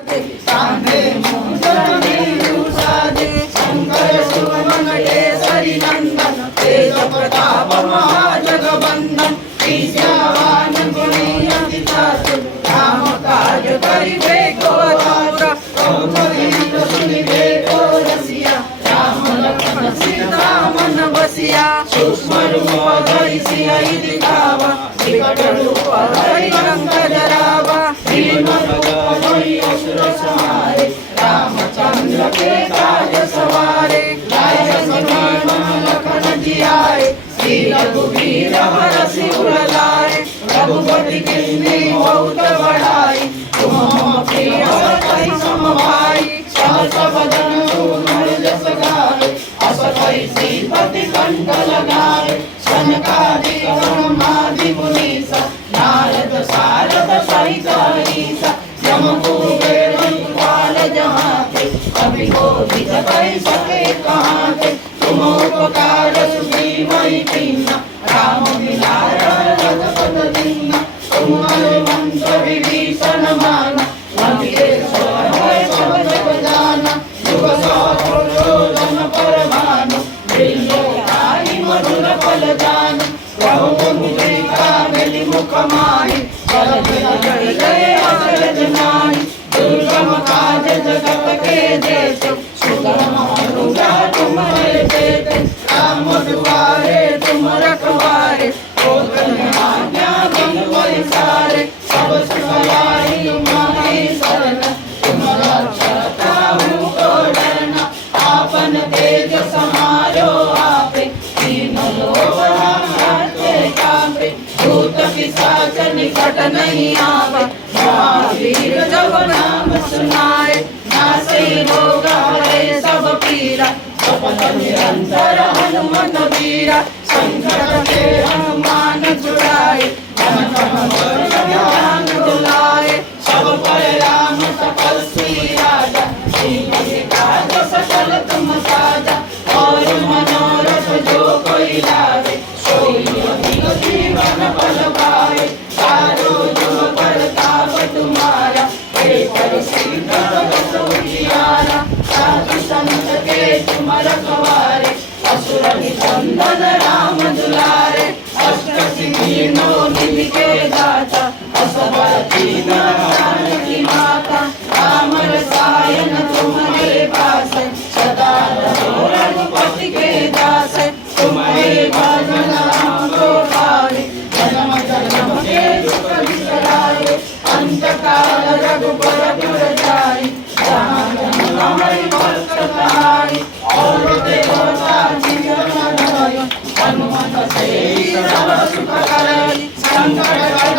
सांगे साजे शंकर शिव मंगलेश्वरी नंदन तेज प्रताप महाजगबंदन ईशावान गुणीयतितासु राम काज करिबे को अधूरा सुनिबे को रसिया राम लक्ष्मण सीता मन बसिया सूक्ष्म रूप धरि सियहि दिखावा विकट रूप धरि लंक जरावा भीम रूप धरि असुर संहारे रामचंद्र के काज सवारे लाय सजीवन लखन जियाए श्री रघुवीर हरषि उर लाए रघुपति किन्नी बहुत बड़ाई तुम मम प्रिय सखी समभाई सहस बदन तुमर जस गाए अस कहि श्रीपति कंठ लगाए सनकादिक ब्रह्मादि मुनीसा नारद सारद सहित हरीसा यम कुबेर दिक्पाल जहाँ थे कवि कोविद कहि सके कहाँ थे तुम उपकार सुग्रीवहि कीन्हा राम मिलाय रघुपत दीन्हा तुम्हारे मंत्र विभीषण माना लंकेश्वर भय सब जग जाना युग सहस्र परमानु प्रिय मधुर फल जान प्रभु मुद्रिका मेलि मुख माहि जय जय अग्रज नाहि दुर्गम काज जगत के देश सुगम अनुग्रह तुम्हारे देश राम दुआरे तुम रखवारे आज्ञा बन कोई सारे सब सुखलाई तुम्हारी शरण तुम रक्षता हूँ को डरना आपन तेज समारो आपे तीनों लोक हाथे कांपे भूत पिशाच निकट नहीं आवे महावीर जब नाम सुनाए नासे रोग हरे सब पीरा जपत निरंतर हनुमत वीरा संकट के हनुमान छुड़ाए मन ध्यान दिलाए सब पर राम तपस्वी राजा श्री काज सकल तुम साजा और मनोरथ जो कोई लावे सोई जीवन फल पाए चारों जुग परताप तुम्हारा पर सीता उजियारा साधु संत के तुम रखवारे असुर निकंदन राम दुलारे अष्ट सिद्धि नौ निधि के दाता असबर दीना जानकी माता राम रसायन तुम्हारे पास सदा रहो रघुपति के दास तुम्हारे भजन राम को पाए जन्म जन्म के दुख बिसराए अंत काल रघुबर पुर जाई जहाँ जन्म हरि भक्त कहाई और देवता जीवन हनुमत से सब सुख करई संकट